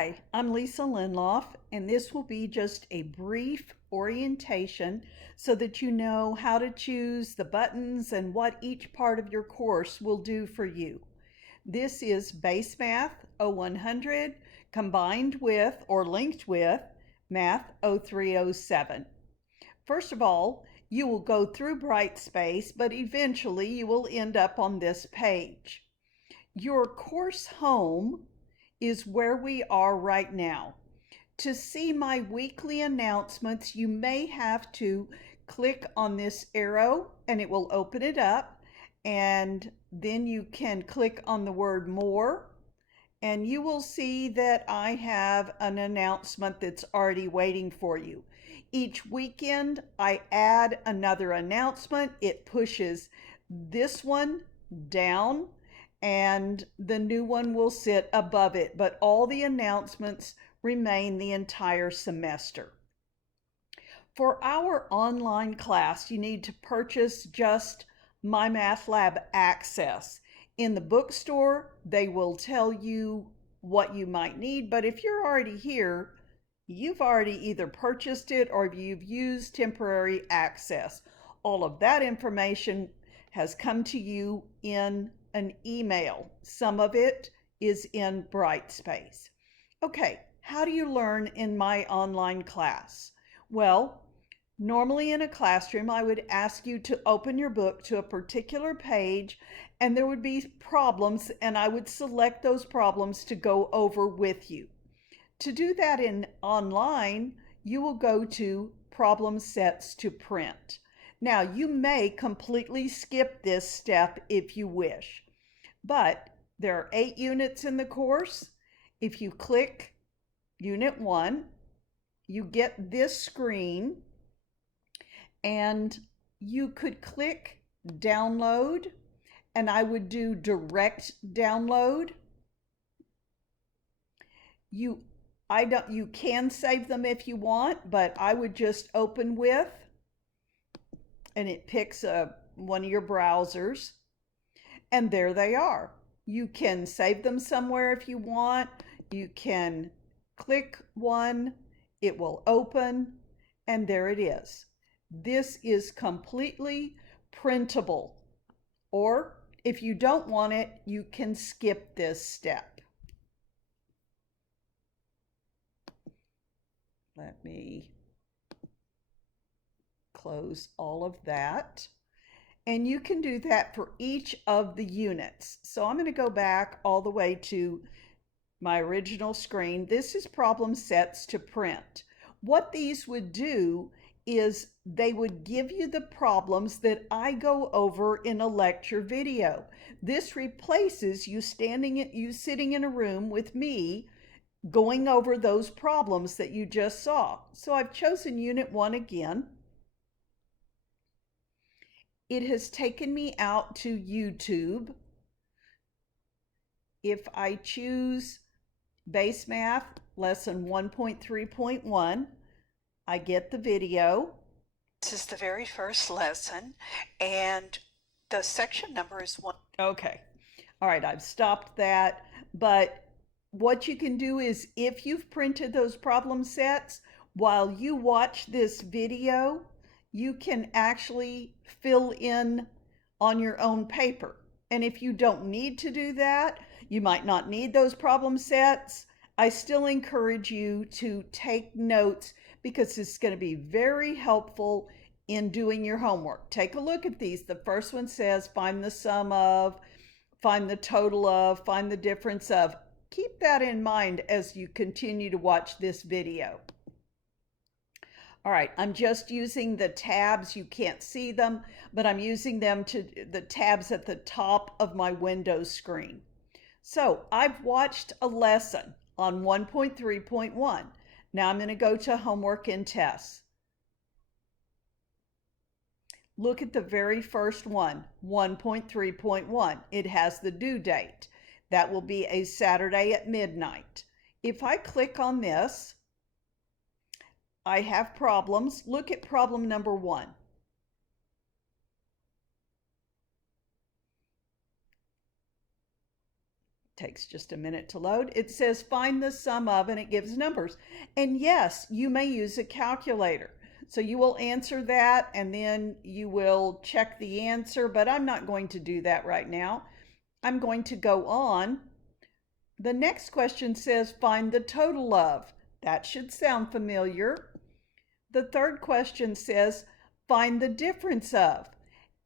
Hi, I'm Lisa Linloff, and this will be just a brief orientation so that you know how to choose the buttons and what each part of your course will do for you. This is Base Math 0100 combined with or linked with Math 0307. First of all, you will go through Brightspace, but eventually you will end up on this page. Your course home is where we are right now. To see my weekly announcements, you may have to click on this arrow and it will open it up. And then you can click on the word more and you will see that I have an announcement that's already waiting for you. Each weekend, I add another announcement. It pushes this one down and the new one will sit above it, but all the announcements remain the entire semester. For our online class, you need to purchase just MyMathLab Access. In the bookstore, they will tell you what you might need, but if you're already here, you've already either purchased it or you've used temporary access. All of that information has come to you in an email. Some of it is in Brightspace. Okay, how do you learn in my online class? Well, normally in a classroom, I would ask you to open your book to a particular page and there would be problems and I would select those problems to go over with you. To do that in online, you will go to Problem Sets to Print. Now, you may completely skip this step if you wish, but there are 8 units in the course. If you click Unit 1, you get this screen, and you could click Download, and I would do Direct Download. You can save them if you want, but I would just open with, and it picks one of your browsers, and there they are. You can save them somewhere if you want. You can click one, it will open, and there it is. This is completely printable. Or if you don't want it, you can skip this step. Let me close all of that. And you can do that for each of the units. So I'm going to go back all the way to my original screen. This is Problem Sets to Print. What these would do is they would give you the problems that I go over in a lecture video. This replaces you sitting in a room with me going over those problems that you just saw. So I've chosen Unit 1 again. It has taken me out to YouTube. If I choose Base Math Lesson 1.3.1, I get the video. This is the very first lesson, and the section number is 1. Okay. All right, I've stopped that. But what you can do is if you've printed those problem sets, while you watch this video, you can actually fill in on your own paper. And if you don't need to do that, you might not need those problem sets, I still encourage you to take notes because it's going to be very helpful in doing your homework. Take a look at these. The first one says find the sum of, find the total of, find the difference of. Keep that in mind as you continue to watch this video. All right, I'm just using the tabs. You can't see them, but I'm using them to the tabs at the top of my Windows screen. So I've watched a lesson on 1.3.1. Now I'm going to go to Homework and Tests. Look at the very first one, 1.3.1. It has the due date. That will be a Saturday at midnight. If I click on this, I have problems. Look at problem number 1. Takes just a minute to load. It says find the sum of, and it gives numbers. And yes, you may use a calculator. So you will answer that and then you will check the answer, but I'm not going to do that right now. I'm going to go on. The next question says find the total of. That should sound familiar. The third question says find the difference of.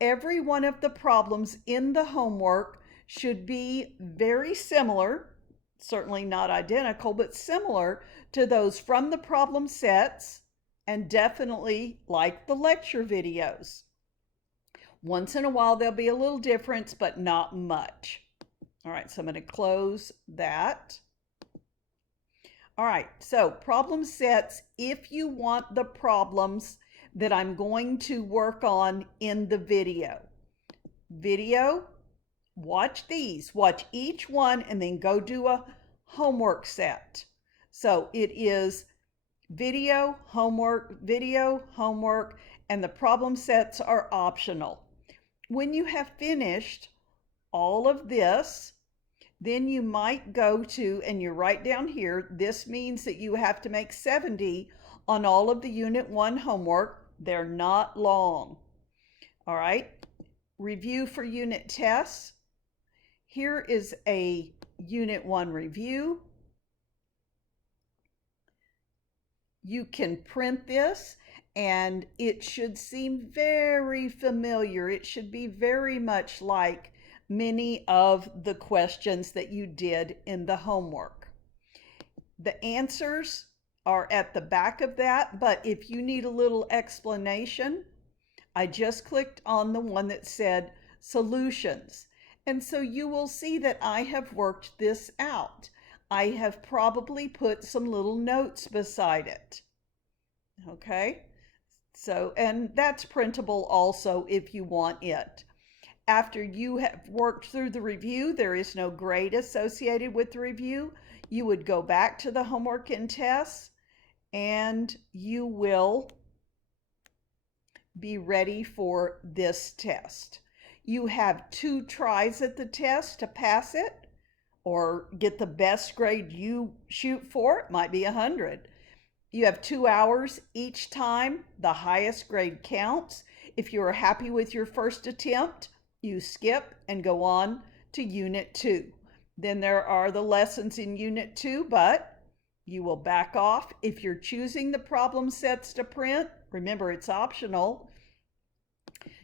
Every one of the problems in the homework should be very similar, certainly not identical, but similar to those from the problem sets, and definitely like the lecture videos. Once in a while there'll be a little difference, but not much. All right, so I'm going to close that. All right, so problem sets, if you want the problems that I'm going to work on in the video. Watch these, watch each one, and then go do a homework set. So it is video, homework, and the problem sets are optional. When you have finished all of this, then you might go to, and you write down here, this means that you have to make 70 on all of the Unit 1 homework. They're not long. All right, review for unit tests. Here is a Unit 1 review. You can print this and it should seem very familiar. It should be very much like many of the questions that you did in the homework. The answers are at the back of that, but if you need a little explanation, I just clicked on the one that said solutions. And so you will see that I have worked this out. I have probably put some little notes beside it. Okay, so, and that's printable also if you want it. After you have worked through the review, there is no grade associated with the review. You would go back to the homework and tests, and you will be ready for this test. You have 2 tries at the test to pass it or get the best grade you shoot for. It might be 100. You have 2 hours each time. The highest grade counts. If you are happy with your first attempt, you skip and go on to Unit 2. Then there are the lessons in Unit 2, but you will back off. If you're choosing the problem sets to print, remember it's optional,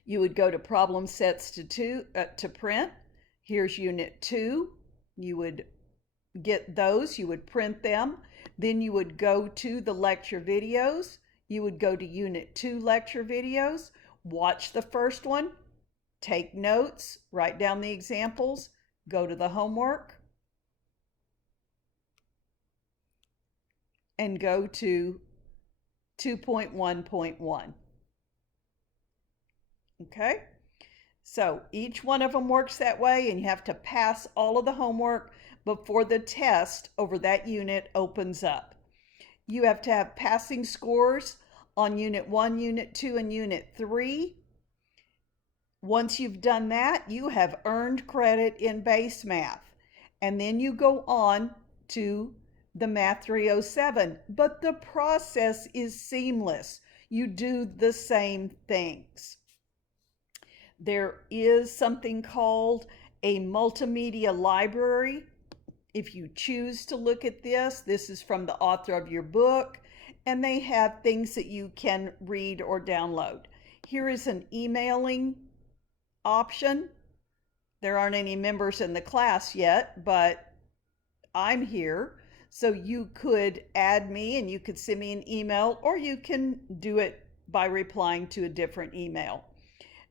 you would go to problem sets to print. Here's Unit 2. You would get those, you would print them. Then you would go to the lecture videos. You would go to Unit 2 lecture videos, watch the first one, take notes, write down the examples, go to the homework, and go to 2.1.1. Okay, so each one of them works that way, and you have to pass all of the homework before the test over that unit opens up. You have to have passing scores on Unit 1, Unit 2, and Unit 3. Once you've done that, you have earned credit in base math. And then you go on to the Math 307. But the process is seamless. You do the same things. There is something called a multimedia library. If you choose to look at this, this is from the author of your book, and they have things that you can read or download. Here is an emailing option. There aren't any members in the class yet, but I'm here. So you could add me and you could send me an email, or you can do it by replying to a different email.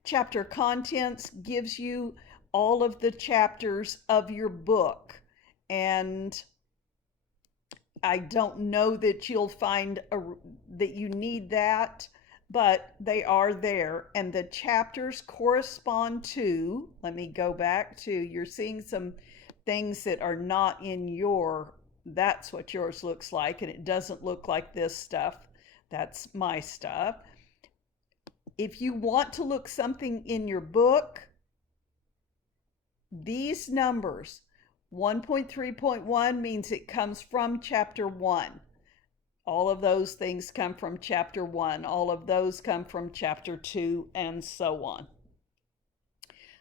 Chapter contents gives you all of the chapters of your book. And I don't know that you'll find that you need that, but they are there. And the chapters correspond to, let me go back to, you're seeing some things that are not in your, that's what yours looks like, and it doesn't look like this stuff. That's my stuff. If you want to look something in your book, these numbers 1.3.1 means it comes from chapter 1. All of those things come from chapter 1. All of those come from chapter 2, and so on.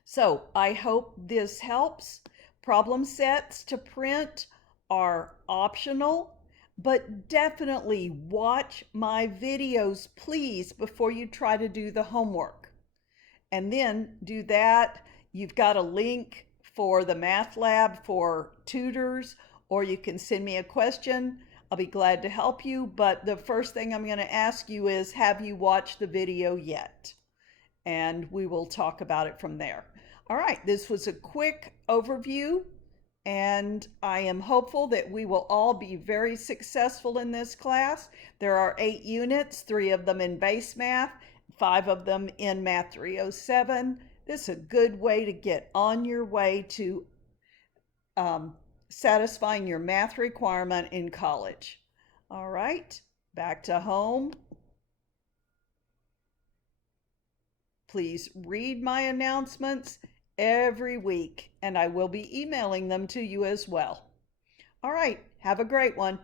So I hope this helps. Problem sets to print are optional, but definitely watch my videos, please, before you try to do the homework. And then do that. You've got a link for the Math Lab for tutors, or you can send me a question. I'll be glad to help you, but the first thing I'm going to ask you is, have you watched the video yet? And we will talk about it from there. All right, this was a quick overview, and I am hopeful that we will all be very successful in this class. There are 8 units, 3 of them in base math, 5 of them in Math 307. This is a good way to get on your way to satisfying your math requirement in college. All right, back to home. Please read my announcements every week, and I will be emailing them to you as well. All right, have a great one.